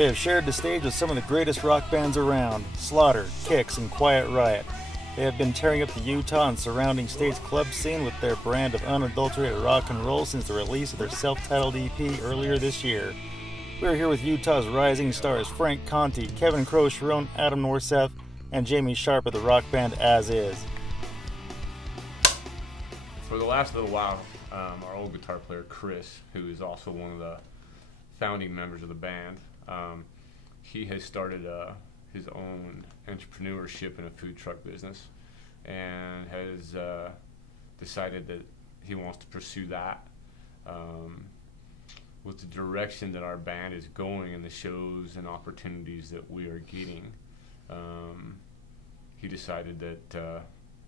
They have shared the stage with some of the greatest rock bands around, Slaughter, Kix, and Quiet Riot. They have been tearing up the Utah and surrounding states club scene with their brand of unadulterated rock and roll since the release of their self-titled EP earlier this year. We are here with Utah's rising stars Frank Conte, Kevin Crocheron, Adam Norseth, and Jamie Sharp of the rock band As Is. For the last little while, our old guitar player Chris, who is also one of the founding members of the band, he has started his own entrepreneurship in a food truck business and has decided that he wants to pursue that. With the direction that our band is going and the shows and opportunities that we are getting, he decided that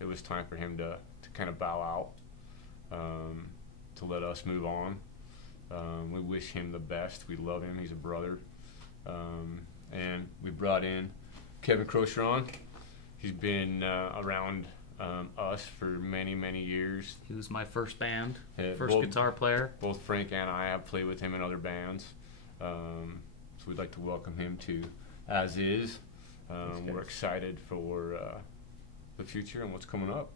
it was time for him to kind of bow out, to let us move on. We wish him the best. We love him. He's a brother. And we brought in Kevin Crocheron. He's been around us for many, many years. He was my first band, first guitar player. Both Frank and I have played with him in other bands. So we'd like to welcome him to As Is. We're excited for the future and what's coming up.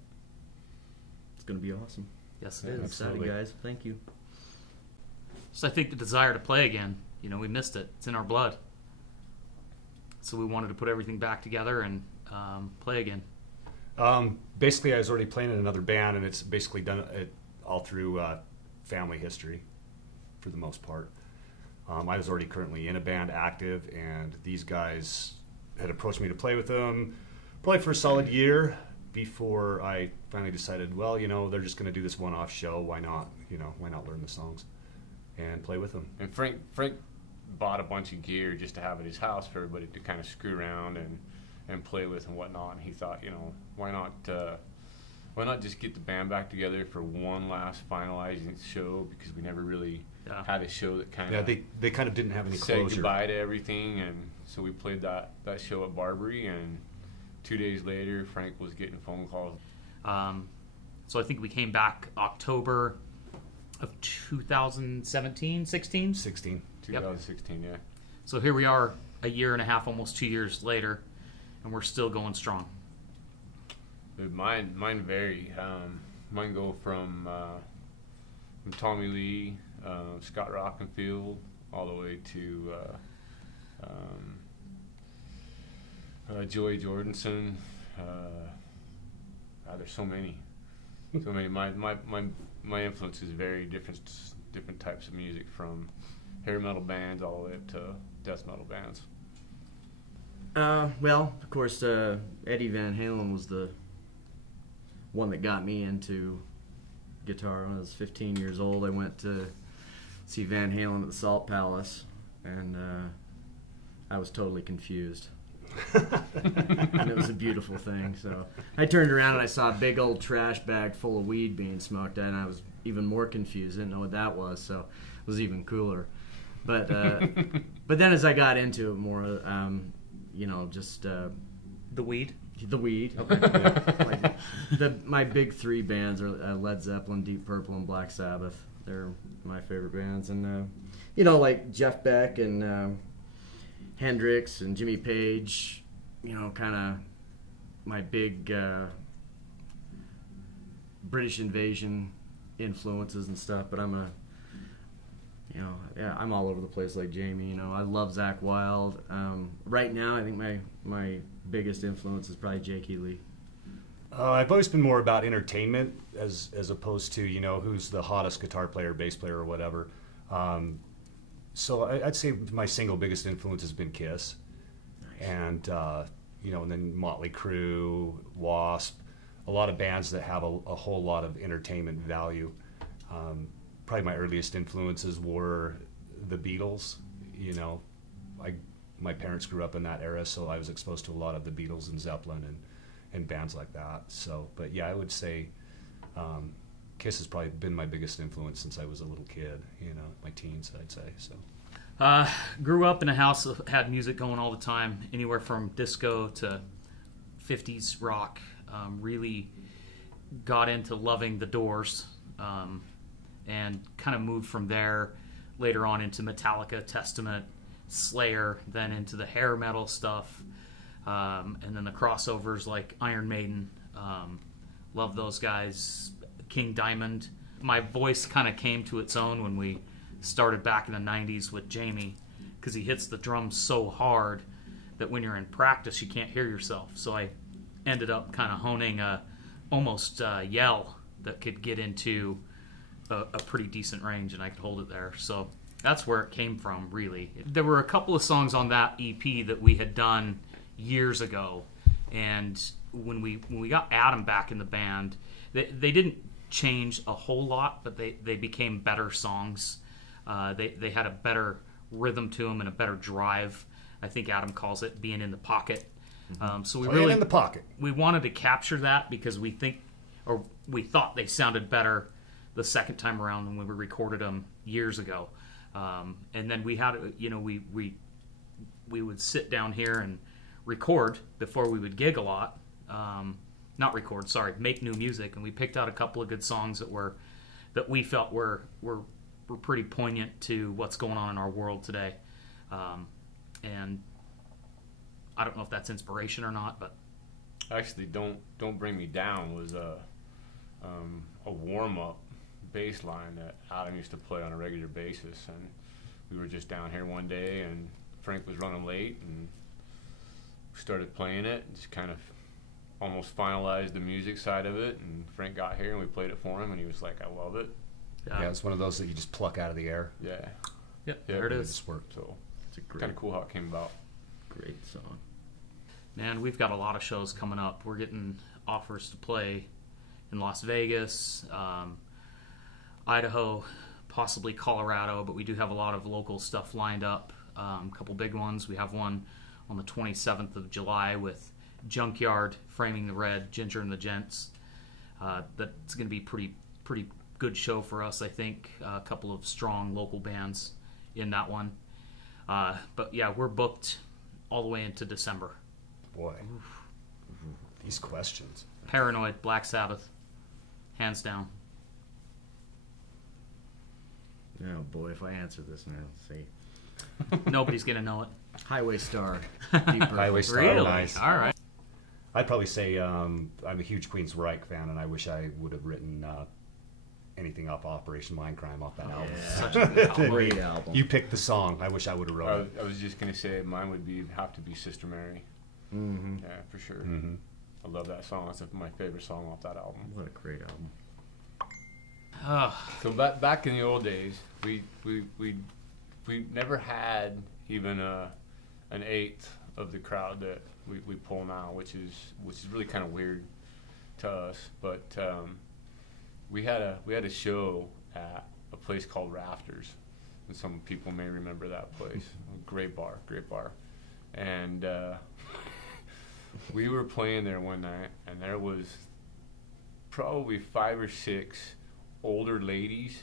It's going to be awesome. Yes, it is. Excited, guys. Thank you. So I think the desire to play again, we missed it. It's in our blood. So we wanted to put everything back together and play again. Basically, I was already playing in another band, and it's basically done it all through family history for the most part. I was already currently in a band active, and these guys had approached me to play with them probably for a solid year before I finally decided, well, they're just going to do this one-off show. Why not? Why not learn the songs and play with them? And Frank bought a bunch of gear just to have at his house for everybody to kind of screw around and play with and whatnot. And he thought, why not just get the band back together for one last finalizing show, because we never really had a show that kind of they kind of didn't have any said closure. Goodbye to everything. And so we played that show at Barbary, and 2 days later Frank was getting phone calls. So I think we came back October of 2017, 16? 2016, yeah. So here we are a year and a half, almost 2 years later, and we're still going strong. Dude, mine vary. Mine go from Tommy Lee, Scott Rockenfield, all the way to Joey Jordanson. There's so many. My influences vary, different types of music, from hair metal bands all the way up to death metal bands. Well, of course, Eddie Van Halen was the one that got me into guitar. When I was 15 years old, I went to see Van Halen at the Salt Palace, and I was totally confused. And it was a beautiful thing. So I turned around and I saw a big old trash bag full of weed being smoked at, and I was even more confused. I didn't know what that was, so it was even cooler. But then as I got into it more, just the weed. The weed. Okay. My big three bands are Led Zeppelin, Deep Purple, and Black Sabbath. They're my favorite bands, and like Jeff Beck and Hendrix and Jimmy Page, kind of my big British invasion influences and stuff. But I'm I'm all over the place like Jamie. I love Zakk Wylde. Right now, I think my biggest influence is probably Jake Lee. I've always been more about entertainment as opposed to who's the hottest guitar player, bass player, or whatever. So I'd say my single biggest influence has been Kiss. Nice. And and then Motley Crue, Wasp, a lot of bands that have a whole lot of entertainment value. Probably my earliest influences were the Beatles. My parents grew up in that era, so I was exposed to a lot of the Beatles and Zeppelin and bands like that. So, but yeah, I would say Kiss has probably been my biggest influence since I was a little kid, my teens, I'd say. So, grew up in a house that had music going all the time, anywhere from disco to 50s rock. Really got into loving the Doors, and kind of moved from there later on into Metallica, Testament, Slayer, then into the hair metal stuff, and then the crossovers like Iron Maiden. Love those guys. King Diamond. My voice kind of came to its own when we started back in the 90s with Jamie, because he hits the drums so hard that when you're in practice you can't hear yourself. So I ended up kind of honing a almost yell that could get into a pretty decent range, and I could hold it there. So that's where it came from, really. There were a couple of songs on that EP that we had done years ago, and when we got Adam back in the band, they didn't change a whole lot, but they became better songs. They had a better rhythm to them and a better drive. I think Adam calls it being in the pocket. So we really in the pocket. We wanted to capture that because we thought they sounded better the second time around when we recorded them years ago. And then we had, we would sit down here and record before we would gig a lot. Not record, sorry, make new music. And we picked out a couple of good songs that we felt were pretty poignant to what's going on in our world today. And I don't know if that's inspiration or not, but Actually, Don't Bring Me Down was a warm-up bass line that Adam used to play on a regular basis, and we were just down here one day and Frank was running late and we started playing it, just kind of almost finalized the music side of it, and Frank got here and we played it for him and he was like, I love it. Yeah, it's one of those that you just pluck out of the air. Yeah. Yep, there it is. Just worked. So It's a kind of cool how it came about. great song. Man, we've got a lot of shows coming up. We're getting offers to play in Las Vegas, Idaho, possibly Colorado, but we do have a lot of local stuff lined up. A couple big ones. We have one on the 27th of July with Junkyard, Framing the Red, Ginger and the Gents. That's going to be pretty good show for us, I think. A couple of strong local bands in that one. But yeah, we're booked all the way into December. Boy, these questions. Paranoid, Black Sabbath, hands down. Oh boy, if I answer this now, let's see. Nobody's gonna know it. Highway Star. Deep Purple. Highway Star, Really? nice. All right. I'd probably say I'm a huge Queensryche fan, and I wish I would have written anything off Operation Mindcrime off that album. Yeah. Such a good album. Great album. You picked the song. I wish I would have wrote it. I was just going to say mine would have to be Sister Mary. Mm-hmm. Yeah, for sure. Mm-hmm. I love that song. That's my favorite song off that album. What a great album. So back in the old days, we never had even an eighth of the crowd that we pull now, which is really kind of weird to us. But we had a show at a place called Rafters, and some people may remember that place. Great bar, and we were playing there one night, and there was probably 5 or 6 older ladies,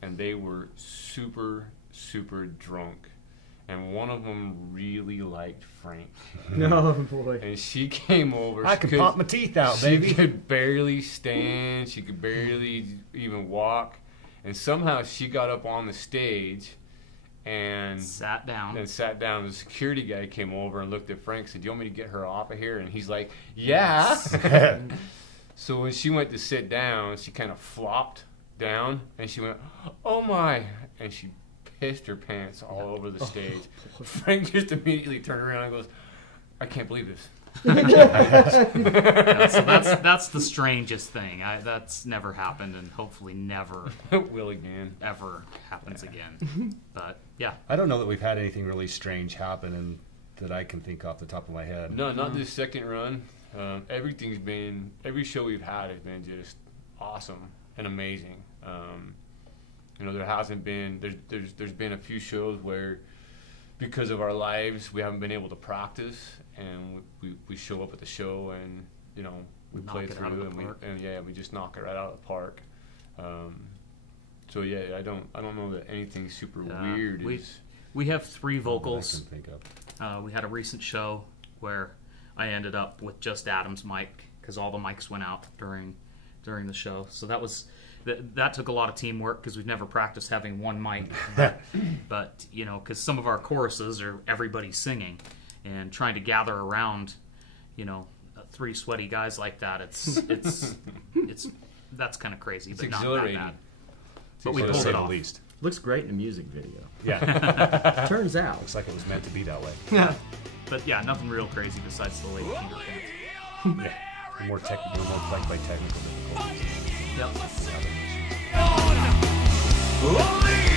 and they were super drunk, and one of them really liked Frank. No, boy. And she came over. I could pop my teeth out, baby. She could barely stand. She could barely even walk, and somehow she got up on the stage and Sat down. The security guy came over and looked at Frank and said, "Do you want me to get her off of here?" And he's like, "Yeah." So when she went to sit down, she kind of flopped down, and she went, "Oh my," and she pissed her pants all over the stage. Frank just immediately turned around and goes, "I can't believe this." Yeah, so that's the strangest thing. That's never happened, and hopefully never Will again. ever happens again. But yeah, I don't know that we've had anything really strange happen, and that I can think off the top of my head. No, not this second run. Every show we've had has been just awesome and amazing. There hasn't been, there's been a few shows where, because of our lives, we haven't been able to practice, and we show up at the show and we Knock play it out of through, the park. we just knock it right out of the park. So yeah, I don't know that anything super weird is. we have 3 I vocals. can think of. We had a recent show where I ended up with just Adam's mic because all the mics went out during the show. So that was that took a lot of teamwork because we've never practiced having one mic. But you know, because some of our choruses are everybody singing, and trying to gather around, you know, 3 sweaty guys like that, it's that's kind of crazy, but not that bad. But we pulled it off. Least. Looks great in a music video. Yeah. Turns out. Looks like it was meant to be that way. But yeah, nothing real crazy besides the lady finger pants. Yeah. More plagued by technical difficulties. Yep. Only